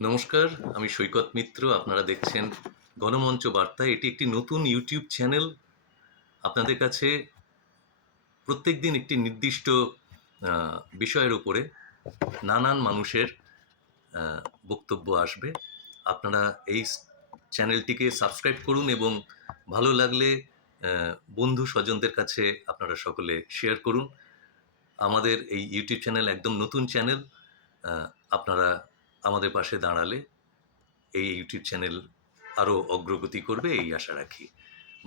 নমস্কার, আমি সৈকত মিত্র। আপনারা দেখছেন গণমঞ্চ বার্তা। এটি একটি নতুন ইউটিউব চ্যানেল। আপনাদের কাছে প্রত্যেকদিন একটি নির্দিষ্ট বিষয়ের উপরে নানান মানুষের বক্তব্য আসবে। আপনারা এই চ্যানেলটিকে সাবস্ক্রাইব করুন এবং ভালো লাগলে বন্ধু স্বজনদের কাছে আপনারা সকলে শেয়ার করুন। আমাদের এই ইউটিউব চ্যানেল একদম নতুন চ্যানেল। আপনারা আমাদের পাশে দাঁড়ালে এই ইউটিউব চ্যানেল আরও অগ্রগতি করবে এই আশা রাখি।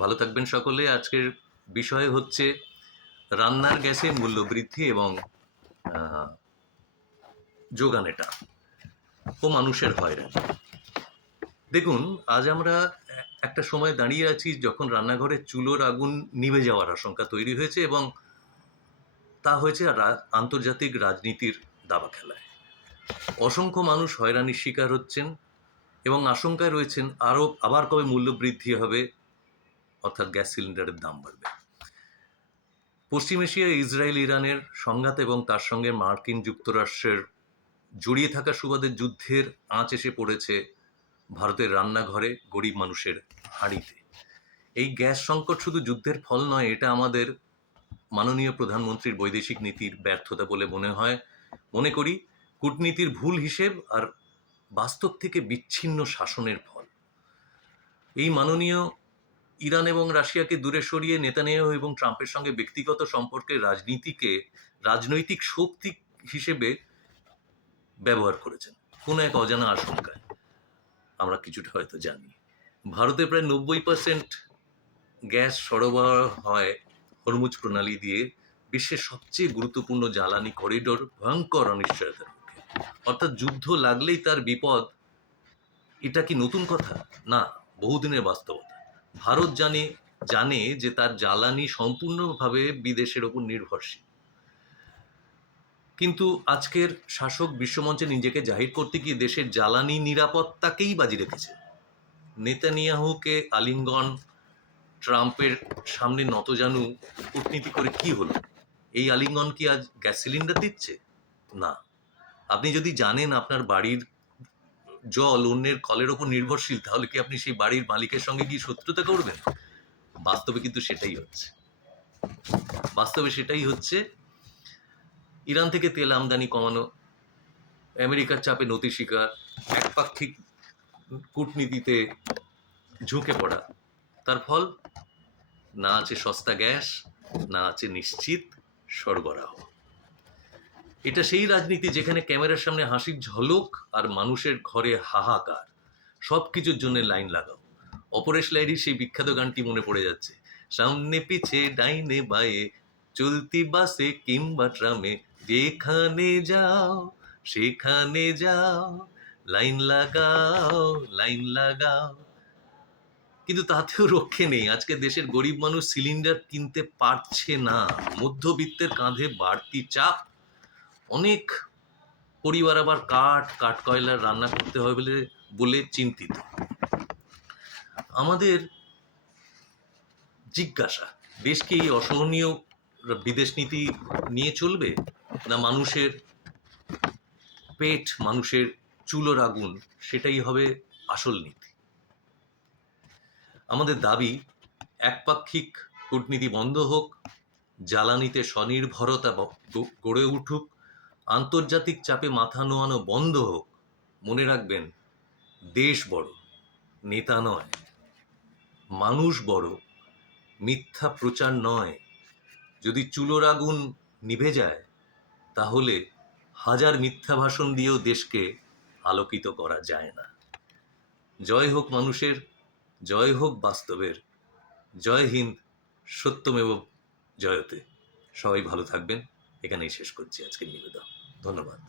ভালো থাকবেন সকলে। আজকের বিষয় হচ্ছে রান্নার গ্যাসের মূল্যবৃদ্ধি এবং যোগান এটা ও মানুষের হয়রানি। দেখুন, আজ আমরা একটা সময় দাঁড়িয়ে আছি যখন রান্নাঘরে চুলোর আগুন নিভে যাওয়ার আশঙ্কা তৈরি হয়েছে এবং তা হয়েছে আন্তর্জাতিক রাজনীতির দাবা খেলায়। অসংখ্য মানুষ হয়রানির শিকার হচ্ছেন এবং আশঙ্কায় রয়েছেন আবার কবে মূল্য বৃদ্ধি হবে, অর্থাৎ গ্যাস সিলিন্ডারের দাম বাড়বে। পশ্চিম এশিয়ায় ইসরায়েল ইরানের সংঘাত এবং তার সঙ্গে মার্কিন যুক্তরাষ্ট্রের জড়িয়ে থাকা সুবাদে যুদ্ধের আঁচ এসে পড়েছে ভারতের রান্নাঘরে, গরিব মানুষের হাঁড়িতে। এই গ্যাস সংকট শুধু যুদ্ধের ফল নয়, এটা আমাদের মাননীয় প্রধানমন্ত্রীর বৈদেশিক নীতির ব্যর্থতা বলে মনে করি, কূটনীতির ভুল হিসেব আর বাস্তব থেকে বিচ্ছিন্ন শাসনের ফল। এই মাননীয় ইরান এবং রাশিয়াকে দূরে সরিয়ে নেতানিয়াহু এবং ট্রাম্পের সঙ্গে ব্যক্তিগত সম্পর্কের রাজনৈতিক শক্তি হিসেবে ব্যবহার করেছেন কোনো এক অজানা আশঙ্কায়। আমরা কিছুটা হয়তো জানি, ভারতে প্রায় 90% গ্যাস সরবরাহ হয় হরমুজ প্রণালী দিয়ে, বিশ্বের সবচেয়ে গুরুত্বপূর্ণ জ্বালানি করিডোর ভয়ঙ্কর অনিশ্চয়তার মুখে। অর্থাৎ যুদ্ধ লাগলেই তার বিপদ। এটা কি নতুন কথা? না, বহুদিনের বাস্তবতা। ভারত জানে যে তার জ্বালানি সম্পূর্ণভাবে বিদেশের ওপর নির্ভরশীল। কিন্তু আজকের শাসক বিশ্বমঞ্চে নিজেকে জাহির করতে গিয়ে দেশের জ্বালানি নিরাপত্তাকেই বাজি রেখেছে। নেতানিয়াহুকে আলিঙ্গন, ট্রাম্পের সামনে নতজানু কূটনীতি করে কি হলো? এই আলিঙ্গন কি আজ গ্যাস সিলিন্ডার দিচ্ছে? না। আপনি যদি জানেন আপনার বাড়ির জল অন্যের কলের ওপর নির্ভরশীল, তাহলে কি আপনি সেই বাড়ির মালিকের সঙ্গে গিয়ে শত্রুতা করবেন? বাস্তবে কিন্তু সেটাই হচ্ছে। ইরান থেকে তেল আমদানি কমানো, আমেরিকার চাপে নতি স্বীকার, একপাক্ষিক কূটনীতিতে ঝুঁকে পড়া, তার ফল না আছে সস্তা গ্যাস, না আছে নিশ্চিত সরবরাহ। এটা সেই রাজনীতি যেখানে ক্যামেরার সামনে হাসির ঝলক আর মানুষের ঘরে হাহাকার। সব কিছুর জন্য লাইন লাগাও। অপরেশ লাইরির সেই বিখ্যাত গানটি মনে পড়ে যাচ্ছে, সামনে পিছে ডাইনে বায়ে, চলতি বাসে কিংবা ট্রামে, যেখানে যাও সেখানে যাও, লাইন লাগাও লাইন লাগাও। কিন্তু তাতেও রক্ষে নেই। আজকে দেশের গরিব মানুষ সিলিন্ডার কিনতে পারছে না। মধ্যবিত্তের কাঁধে বাড়তি চাপ। অনেক পরিবার আবার কাঠ কয়লার রান্না করতে হয় বলে চিন্তিত। আমাদের জিজ্ঞাসা, দেশ কি এই অসহনীয় বিদেশ নীতি নিয়ে চলবে, না মানুষের পেট, মানুষের চুলোর আগুন সেটাই হবে আসল নীতি? আমাদের দাবি, একপাক্ষিক কূটনীতি বন্ধ হোক, জ্বালানিতে স্বনির্ভরতা গড়ে উঠুক, আন্তর্জাতিক চাপে মাথা নোয়ানো বন্ধ হোক। মনে রাখবেন, দেশ বড়, নেতা নয়। মানুষ বড়, মিথ্যা প্রচার নয়। যদি চুলোর আগুন নিভে যায়, তাহলে হাজার মিথ্যা ভাষণ দিয়েও দেশকে আলোকিত করা যায় না। জয় হোক মানুষের, জয় হোক বাস্তবের। জয় হিন্দ, সত্যমেব জয়তে। সবাই ভালো থাকবেন। এখানেই শেষ করছি আজকের নিবেদন। ধন্যবাদ।